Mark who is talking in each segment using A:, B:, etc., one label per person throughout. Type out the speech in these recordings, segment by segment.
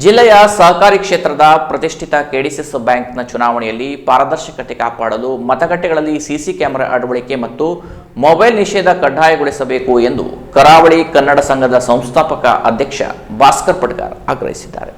A: ಜಿಲ್ಲೆಯ ಸಹಕಾರಿ ಕ್ಷೇತ್ರದ ಪ್ರತಿಷ್ಠಿತ ಕೆಡಿಸಿಎಸ್ ಬ್ಯಾಂಕ್ನ ಚುನಾವಣೆಯಲ್ಲಿ ಪಾರದರ್ಶಕತೆ ಕಾಪಾಡಲು ಮತಗಟ್ಟೆಗಳಲ್ಲಿ ಸಿಸಿ ಕ್ಯಾಮೆರಾ ಅಳವಡಿಕೆ ಮತ್ತು ಮೊಬೈಲ್ ನಿಷೇಧ ಕಡ್ಡಾಯಗೊಳಿಸಬೇಕು ಎಂದು ಕರಾವಳಿ ಕನ್ನಡ ಸಂಘದ ಸಂಸ್ಥಾಪಕ ಅಧ್ಯಕ್ಷ ಭಾಸ್ಕರ್ ಪಡ್ಗಾರ್ ಆಗ್ರಹಿಸಿದ್ದಾರೆ.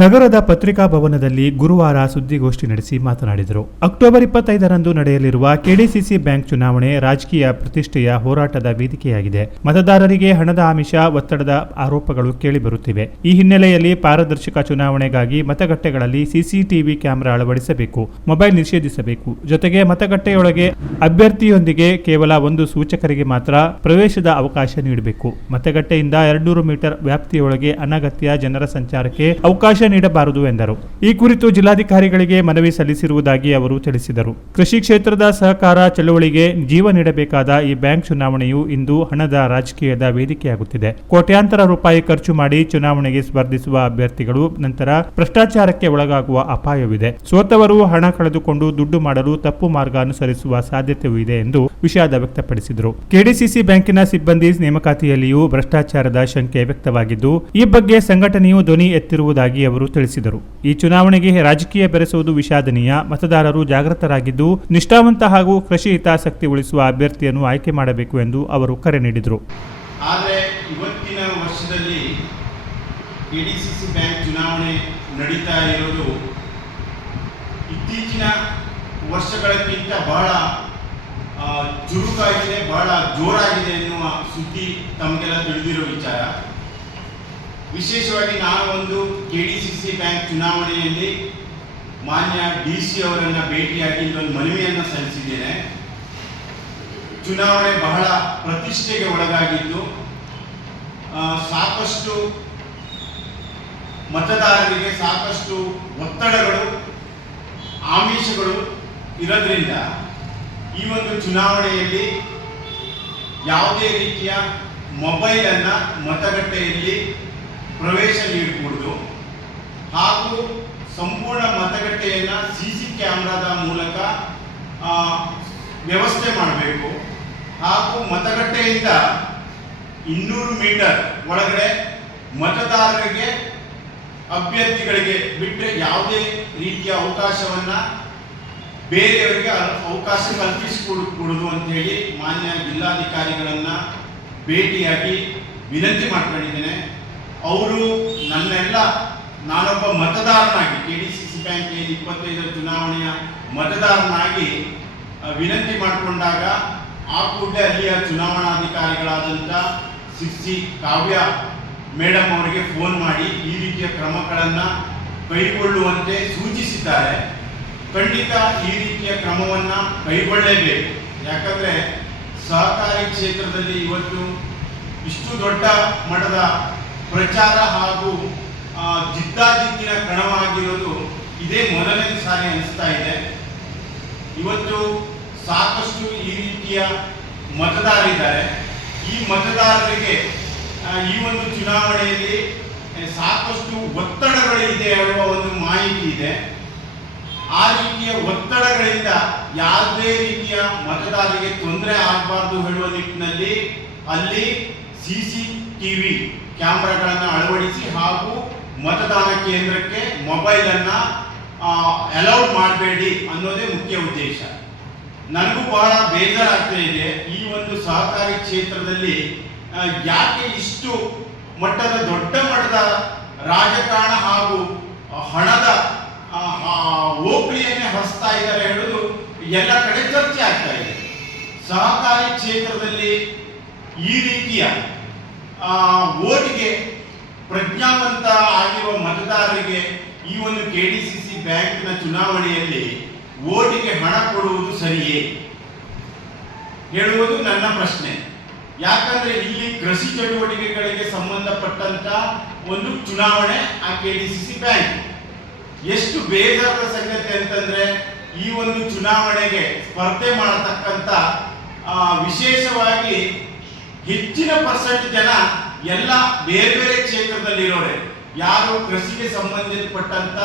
B: ನಗರದ ಪತ್ರಿಕಾ ಭವನದಲ್ಲಿ ಗುರುವಾರ ಸುದ್ದಿಗೋಷ್ಠಿ ನಡೆಸಿ ಮಾತನಾಡಿದರು. ಅಕ್ಟೋಬರ್ ಇಪ್ಪತ್ತೈದರಂದು ನಡೆಯಲಿರುವ ಕೆಡಿಸಿಸಿ ಬ್ಯಾಂಕ್ ಚುನಾವಣೆ ರಾಜಕೀಯ ಪ್ರತಿಷ್ಠೆಯ ಹೋರಾಟದ ವೇದಿಕೆಯಾಗಿದೆ. ಮತದಾರರಿಗೆ ಹಣದ ಆಮಿಷ, ಒತ್ತಡದ ಆರೋಪಗಳು ಕೇಳಿಬರುತ್ತಿವೆ. ಈ ಹಿನ್ನೆಲೆಯಲ್ಲಿ ಪಾರದರ್ಶಕ ಚುನಾವಣೆಗಾಗಿ ಮತಗಟ್ಟೆಗಳಲ್ಲಿ ಸಿಸಿಟಿವಿ ಕ್ಯಾಮೆರಾ ಅಳವಡಿಸಬೇಕು, ಮೊಬೈಲ್ ನಿಷೇಧಿಸಬೇಕು. ಜೊತೆಗೆ ಮತಗಟ್ಟೆಯೊಳಗೆ ಅಭ್ಯರ್ಥಿಯೊಂದಿಗೆ ಕೇವಲ ಒಂದು ಸೂಚಕರಿಗೆ ಮಾತ್ರ ಪ್ರವೇಶದ ಅವಕಾಶ ನೀಡಬೇಕು. ಮತಗಟ್ಟೆಯಿಂದ ಎರಡ್ನೂರು ಮೀಟರ್ ವ್ಯಾಪ್ತಿಯೊಳಗೆ ಅನಗತ್ಯ ಜನರ ಸಂಚಾರಕ್ಕೆ ಅವಕಾಶ ನೀಡಬಾರದು ಎಂದರು. ಈ ಕುರಿತು ಜಿಲ್ಲಾಧಿಕಾರಿಗಳಿಗೆ ಮನವಿ ಸಲ್ಲಿಸಿರುವುದಾಗಿ ಅವರು ತಿಳಿಸಿದರು. ಕೃಷಿ ಕ್ಷೇತ್ರದ ಸಹಕಾರ ಚಳವಳಿಗೆ ಜೀವ ನೀಡಬೇಕಾದ ಈ ಬ್ಯಾಂಕ್ ಚುನಾವಣೆಯು ಇಂದು ಹಣದ ರಾಜಕೀಯದ ವೇದಿಕೆಯಾಗುತ್ತಿದೆ. ಕೋಟ್ಯಾಂತರ ರೂಪಾಯಿ ಖರ್ಚು ಮಾಡಿ ಚುನಾವಣೆಗೆ ಸ್ಪರ್ಧಿಸುವ ಅಭ್ಯರ್ಥಿಗಳು ನಂತರ ಭ್ರಷ್ಟಾಚಾರಕ್ಕೆ ಒಳಗಾಗುವ ಅಪಾಯವಿದೆ. ಸೋತವರು ಹಣ ಕಳೆದುಕೊಂಡು ದುಡ್ಡು ಮಾಡಲು ತಪ್ಪು ಮಾರ್ಗ ಅನುಸರಿಸುವ ಸಾಧ್ಯತೆಯೂ ಇದೆ ಎಂದು ವಿಷಾದ ವ್ಯಕ್ತಪಡಿಸಿದರು. ಕೆಡಿಸಿಸಿ ಬ್ಯಾಂಕಿನ ಸಿಬ್ಬಂದಿ ನೇಮಕಾತಿಯಲ್ಲಿಯೂ ಭ್ರಷ್ಟಾಚಾರದ ಶಂಕೆ ವ್ಯಕ್ತವಾಗಿದ್ದು, ಈ ಬಗ್ಗೆ ಸಂಘಟನೆಯು ಧ್ವನಿ ಎತ್ತಿರುವುದಾಗಿ ಅವರು ತಿಳಿಸಿದರು. ಈ ಚುನಾವಣೆಗೆ ರಾಜಕೀಯ ಬೆರೆಸುವುದು ವಿಷಾದನೀಯ, ಮತದಾರರು ಜಾಗೃತರಾಗಿದ್ದು, ನಿಷ್ಠಾವಂತ ಹಾಗೂ ಕೃಷಿ ಹಿತಾಸಕ್ತಿ ಉಳಿಸುವ ಅಭ್ಯರ್ಥಿಯನ್ನು ಆಯ್ಕೆ ಮಾಡಬೇಕು ಎಂದು ಅವರು ಕರೆ ನೀಡಿದರು.
C: ಆದರೆ ಇವತ್ತಿನ ವರ್ಷದಲ್ಲಿ K D C C bank ಚುನಾವಣೆ ನಡೀತಾ ಇರೋದು ಇತ್ತೀಚಿನ ವರ್ಷಗಳಕ್ಕಿಂತ ಬಹಳ ಚುರುಕಾಗಿದೆ, ಬಹಳ ಜೋರಾಗಿದೆ ಎನ್ನುವ ಸುದ್ದಿ ತಮಗೆಲ್ಲ ತಿಳಿದಿರೋ ವಿಚಾರ. ವಿಶೇಷವಾಗಿ ನಾನು ಒಂದು K D C C bank ಚುನಾವಣೆಯಲ್ಲಿ ಮಾನ್ಯ ಡಿ ಸಿ ಅವರನ್ನು ಭೇಟಿಯಾಗಿ ಇಲ್ಲೊಂದು ಮನವಿಯನ್ನು ಸಲ್ಲಿಸಿದ್ದೇನೆ. ಚುನಾವಣೆ ಬಹಳ ಪ್ರತಿಷ್ಠೆಗೆ ಒಳಗಾಗಿದ್ದು ಸಾಕಷ್ಟು ಮತದಾರರಿಗೆ ಸಾಕಷ್ಟು ಒತ್ತಡಗಳು, ಆಮಿಷಗಳು ಇರೋದ್ರಿಂದ ಈ ಒಂದು ಚುನಾವಣೆಯಲ್ಲಿ ಯಾವುದೇ ರೀತಿಯ ಮೊಬೈಲನ್ನು ಮತಗಟ್ಟೆಯಲ್ಲಿ ಪ್ರವೇಶ ನೀಡಕೂಡದು ಹಾಗೂ ಸಂಪೂರ್ಣ ಮತಗಟ್ಟೆಯನ್ನು ಸಿ ಸಿ ಕ್ಯಾಮ್ರಾದ ಮೂಲಕ ವ್ಯವಸ್ಥೆ ಮಾಡಬೇಕು. ಹಾಗೂ ಮತಗಟ್ಟೆಯಿಂದ ಇನ್ನೂರು ಮೀಟರ್ ಒಳಗಡೆ ಮತದಾರರಿಗೆ, ಅಭ್ಯರ್ಥಿಗಳಿಗೆ ಬಿಟ್ಟರೆ ಯಾವುದೇ ರೀತಿಯ ಅವಕಾಶವನ್ನ ಬೇರೆಯವರಿಗೆ ಅವಕಾಶ ಕಲ್ಪಿಸಿಕೊಡಕೂಡದು ಅಂತ ಹೇಳಿ ಮಾನ್ಯ ಜಿಲ್ಲಾಧಿಕಾರಿಗಳನ್ನ ಭೇಟಿಯಾಗಿ ವಿನಂತಿ ಮಾಡ್ಕೊಂಡಿದ್ದೇನೆ. ಅವರು ನನ್ನೆಲ್ಲ ನಾನೊಬ್ಬ ಮತದಾರನಾಗಿ K D C C bank ಇಪ್ಪತ್ತೈದರ ಚುನಾವಣೆಯ ಮತದಾರನಾಗಿ ವಿನಂತಿ ಮಾಡಿಕೊಂಡಾಗ ಆ ಕೂಡಲೇ ಅಲ್ಲಿಯ ಚುನಾವಣಾಧಿಕಾರಿಗಳಾದಂಥ ಸಿಕ್ಸಿ ಕಾವ್ಯ ಮೇಡಮ್ ಅವರಿಗೆ ಫೋನ್ ಮಾಡಿ ಈ ರೀತಿಯ ಕ್ರಮಗಳನ್ನು ಕೈಗೊಳ್ಳುವಂತೆ ಸೂಚಿಸಿದ್ದಾರೆ. ಖಂಡಿತ ಈ ರೀತಿಯ ಕ್ರಮವನ್ನು ಕೈಗೊಳ್ಳಲೇಬೇಕು ಯಾಕಂದರೆ ಸಹಕಾರಿ ಕ್ಷೇತ್ರದಲ್ಲಿ ಇವತ್ತು ಇಷ್ಟು ದೊಡ್ಡ ಮಟ್ಟದ ಪ್ರಚಾರ ಹಾಗೂ ಜಿದ್ದಾಜಿದ್ದಿನ ಕಣವಾಗಿರೋದು ಇದೇ ಮೊದಲನೇ ಸಾರಿ ಅನಿಸ್ತಾ ಇದೆ. ಇವತ್ತು ಸಾಕಷ್ಟು ಈ ರೀತಿಯ ಮತದಾರರಿದ್ದಾರೆ ಈ ಮತದಾರರಿಗೆ ಈ ಒಂದು ಚುನಾವಣೆಯಲ್ಲಿ ಸಾಕಷ್ಟು ಒತ್ತಡಗಳಿದೆ ಅನ್ನುವ ಒಂದು ಮಾಹಿತಿ ಇದೆ. ಆ ರೀತಿಯ ಒತ್ತಡಗಳಿಂದ ಯಾವುದೇ ರೀತಿಯ ಮತದಾರರಿಗೆ ತೊಂದರೆ ಆಗಬಾರ್ದು ಹೇಳುವ ನಿಟ್ಟಿನಲ್ಲಿ ಅಲ್ಲಿ ಸಿ ಸಿ ಟಿವಿ ಕ್ಯಾಮ್ರಾಗಳನ್ನು ಅಳವಡಿಸಿ ಹಾಗೂ ಮತದಾನ ಕೇಂದ್ರಕ್ಕೆ ಮೊಬೈಲನ್ನು ಅಲೌ ಮಾಡಬೇಡಿ ಅನ್ನೋದೇ ಮುಖ್ಯ ಉದ್ದೇಶ. ನನಗೂ ಬಹಳ ಬೇಜಾರಾಗ್ತಾ ಇದೆ. ಈ ಒಂದು ಸಹಕಾರಿ ಕ್ಷೇತ್ರದಲ್ಲಿ ಯಾಕೆ ಇಷ್ಟು ಮಟ್ಟದ ದೊಡ್ಡ ಮಟ್ಟದ ರಾಜಕಾರಣ ಹಾಗೂ ಹಣದ ಓಕಳಿಯನ್ನೇ ಹರಿಸ್ತಾ ಇದ್ದಾರೆ ಹೇಳೋದು ಎಲ್ಲ ಕಡೆ ಚರ್ಚೆ ಆಗ್ತಾ ಇದೆ. ಸಹಕಾರಿ ಕ್ಷೇತ್ರದಲ್ಲಿ ಈ ರೀತಿಯ ಓಟಿಗೆ ಪ್ರಜ್ಞಾವಂತ ಆಗಿರುವ ಮತದಾರರಿಗೆ ಈ ಒಂದು ಕೆ ಡಿ ಸಿ ಸಿ ಬ್ಯಾಂಕ್ನ ಚುನಾವಣೆಯಲ್ಲಿ ಓಟಿಗೆ ಹಣ ಕೊಡುವುದು ಸರಿಯೇ? ಹೇಳುವುದು ನನ್ನ ಪ್ರಶ್ನೆ. ಯಾಕಂದ್ರೆ ಇಲ್ಲಿ ಕೃಷಿ ಚಟುವಟಿಕೆಗಳಿಗೆ ಸಂಬಂಧಪಟ್ಟಂತ ಒಂದು ಚುನಾವಣೆ ಆ K D C C bank. ಎಷ್ಟು ಬೇಜಾರದ ಸಂಗತಿ ಅಂತಂದ್ರೆ ಈ ಒಂದು ಚುನಾವಣೆಗೆ ಸ್ಪರ್ಧೆ ಮಾಡತಕ್ಕಂತ ಆ, ವಿಶೇಷವಾಗಿ ಹೆಚ್ಚಿನ ಪರ್ಸೆಂಟ್ ಜನ ಎಲ್ಲ ಬೇರೆ ಬೇರೆ ಕ್ಷೇತ್ರದಲ್ಲಿರೋರೆ. ಯಾರು ಕೃಷಿಗೆ ಸಂಬಂಧಪಟ್ಟಂತ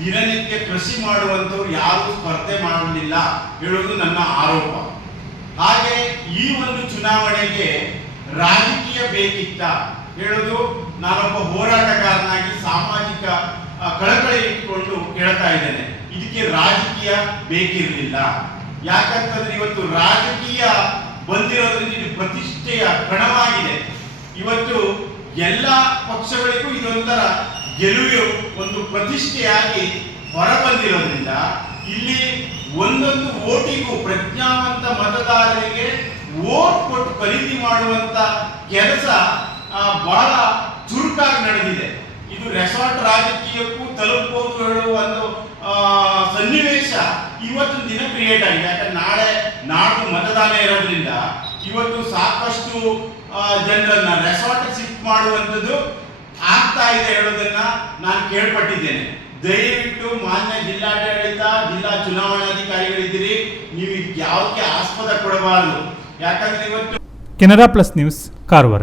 C: ದಿನನಿತ್ಯ ಕೃಷಿ ಮಾಡುವಂತವ್ರು ಯಾರು ಸ್ಪರ್ಧೆ ಮಾಡಲಿಲ್ಲ ಹೇಳೋದು ನನ್ನ ಆರೋಪ. ಹಾಗೆ ಈ ಒಂದು ಚುನಾವಣೆಗೆ ರಾಜಕೀಯ ಬೇಕಿತ್ತ ಹೇಳೋದು ನಾನೊಬ್ಬ ಹೋರಾಟಗಾರನಾಗಿ ಸಾಮಾಜಿಕ ಕಳಕಳಿ ಇಟ್ಕೊಂಡು ಕೇಳ್ತಾ ಇದ್ದೇನೆ. ಇದಕ್ಕೆ ರಾಜಕೀಯ ಬೇಕಿರಲಿಲ್ಲ. ಯಾಕಂತಂದ್ರೆ ಇವತ್ತು ರಾಜಕೀಯ ಬಂದಿರೋದ್ರಿಂದ ಇದು ಪ್ರತಿಷ್ಠೆಯ ಕಣವಾಗಿದೆ ಇವತ್ತು ಎಲ್ಲ ಪಕ್ಷಗಳಿಗೂ ಇದೊಂಥರ ಗೆಲುವು ಒಂದು ಪ್ರತಿಷ್ಠೆಯಾಗಿ ಹೊರಬಂದಿರೋದ್ರಿಂದ ಇಲ್ಲಿ ಒಂದೊಂದು ಓಟಿಗೂ ಪ್ರಜ್ಞಾವಂತ ಮತದಾರರಿಗೆ ಓಟ್ ಕೊಟ್ಟು ಖರೀದಿ ಮಾಡುವಂತ ಕೆಲಸ ಬಹಳ ಚುರುಕಾಗಿ ನಡೆದಿದೆ. ಇದು ರೆಸಾರ್ಟ್ ರಾಜಕೀಯಕ್ಕೂ ತಲುಪಬಹುದು ಹೇಳುವ ಒಂದು ಸನ್ನಿವೇಶ ಇವತ್ತು ದಿನ ಕ್ರಿಯೇಟ್ ಆಗಿದೆ. ಯಾಕಂದ್ರೆ ನಾಳೆ ನಾಡು ಮತದಾನ ಇರೋದ್ರಿಂದ ಇವತ್ತು ಸಾಕಷ್ಟು ಜನರನ್ನ ರೆಸಾರ್ಟ್ ಶಿಫ್ಟ್ ಮಾಡುವಂಥದ್ದು ಆಗ್ತಾ ಇದೆ ಹೇಳೋದನ್ನ ನಾನು ಕೇಳ್ಪಟ್ಟಿದ್ದೇನೆ. ದಯವಿಟ್ಟು ಮಾನ್ಯ ಜಿಲ್ಲಾಡಳಿತ, ಜಿಲ್ಲಾ ಚುನಾವಣಾಧಿಕಾರಿಗಳಿದ್ದೀರಿ, ನೀವು ಯಾವುದಕ್ಕೆ ಆಸ್ಪದ ಕೊಡಬಾರದು. ಯಾಕಂದ್ರೆ ಇವತ್ತು
B: ಕೆನರಾ ಪ್ಲಸ್ ನ್ಯೂಸ್, ಕಾರವಾರ.